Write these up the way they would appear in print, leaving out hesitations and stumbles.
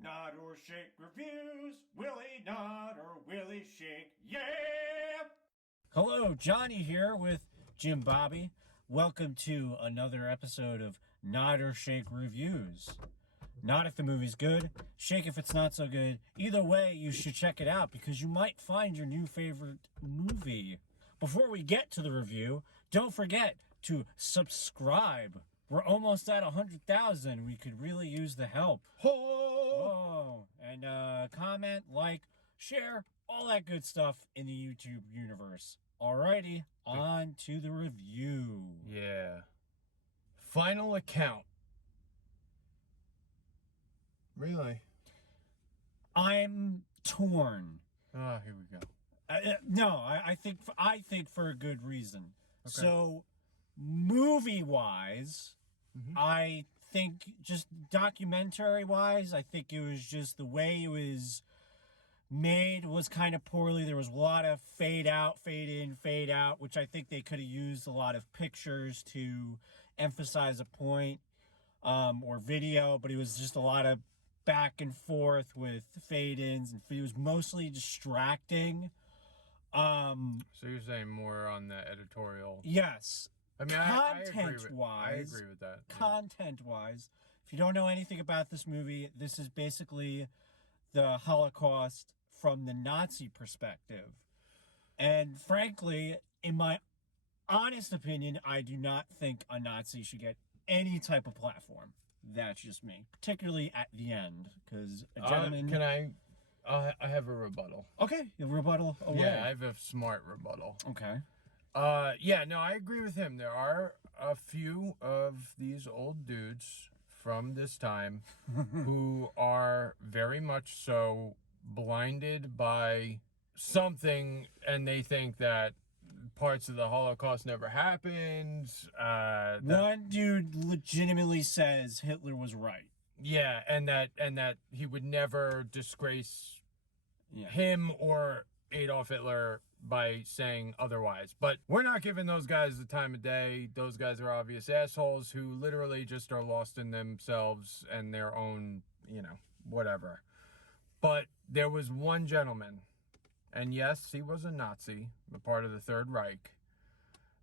Nod or shake reviews. Willie nod or Willie shake. Yeah! Hello, Johnny here with Jim Bobby. Welcome to another episode of Nod or Shake Reviews. Nod if the movie's good, shake if it's not so good. Either way, you should check it out because you might find your new favorite movie. Before we get to the review, don't forget to subscribe. We're almost at 100,000. We could really use the help. Oh, and comment, like, share, all that good stuff in the YouTube universe. Alrighty, on to the review. Yeah. Final account. Really? I'm torn. Oh, here we go. I think for a good reason. Okay. So, movie-wise, I think just documentary-wise, I think it was just the way it was made was kind of poorly. There was a lot of fade out, fade in, fade out, which I think they could have used a lot of pictures to emphasize a point, or video, but it was just a lot of back and forth with fade ins, and it was mostly distracting. So you're saying more on the editorial? Yes. I mean, I agree with that. Yeah. Content-wise, if you don't know anything about this movie, this is basically the Holocaust from the Nazi perspective. And frankly, in my honest opinion, I do not think a Nazi should get any type of platform. That's just me. Particularly at the end, because a gentleman... I have a rebuttal. Okay, a rebuttal away. Yeah, I have a smart rebuttal. Okay. Yeah, no, I agree with him. There are a few of these old dudes from this time who are very much so blinded by something, and they think that parts of the Holocaust never happened. One dude legitimately says Hitler was right. Yeah, and that he would never disgrace him or Adolf Hitler by saying otherwise. But we're not giving those guys the time of day. Those guys are obvious assholes who literally just are lost in themselves and their own, whatever. But there was one gentleman, and yes, he was a Nazi, a part of the Third Reich,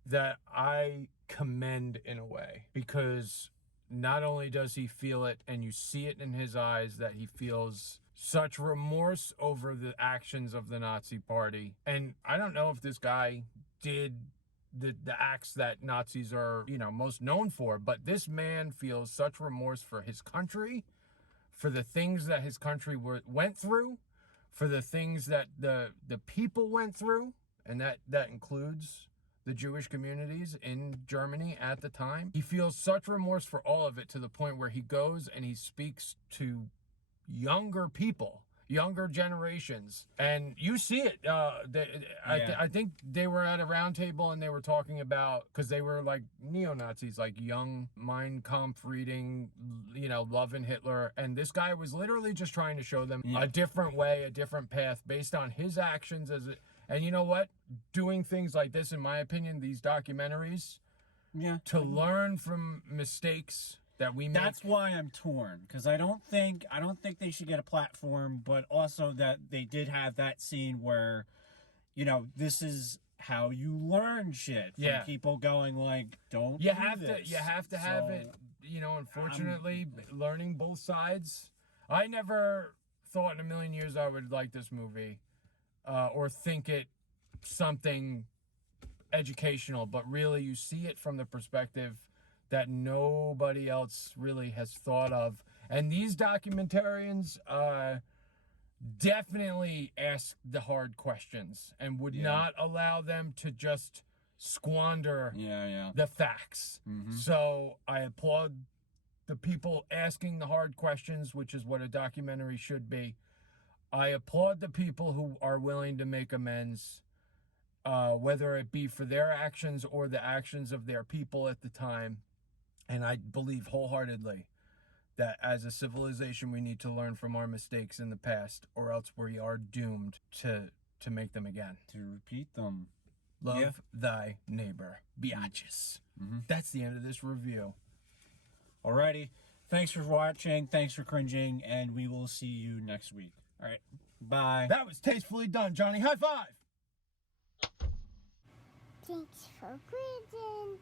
that I commend in a way, because not only does he feel it, and you see it in his eyes that he feels such remorse over the actions of the Nazi party. And I don't know if this guy did the acts that Nazis are, most known for, but this man feels such remorse for his country, for the things that his country went through, for the things that the people went through, and that includes the Jewish communities in Germany at the time. He feels such remorse for all of it to the point where he goes and he speaks to younger people, younger generations, and you see it. I think they were at a round table and they were talking about, because they were like neo-Nazis, like young Mein Kampf reading, loving Hitler, and this guy was literally just trying to show them a different way, a different path based on his actions and you know what? Doing things like this, in my opinion, these documentaries, to learn from mistakes that we make. That's why I'm torn, because I don't think they should get a platform, but also that they did have that scene where, this is how you learn shit from people going like, don't you do have this. You have to have it, unfortunately, learning both sides. I never thought in a million years I would like this movie. Or think it something educational, but really you see it from the perspective that nobody else really has thought of. And these documentarians definitely ask the hard questions and would not allow them to just squander the facts. So I applaud the people asking the hard questions, which is what a documentary should be. I applaud the people who are willing to make amends, whether it be for their actions or the actions of their people at the time. And I believe wholeheartedly that as a civilization, we need to learn from our mistakes in the past, or else we are doomed to make them again. To repeat them. Love thy neighbor. Biatches. That's the end of this review. Alrighty. Thanks for watching. Thanks for cringing. And we will see you next week. All right. Bye. That was tastefully done, Johnny. High five! Thanks for reading.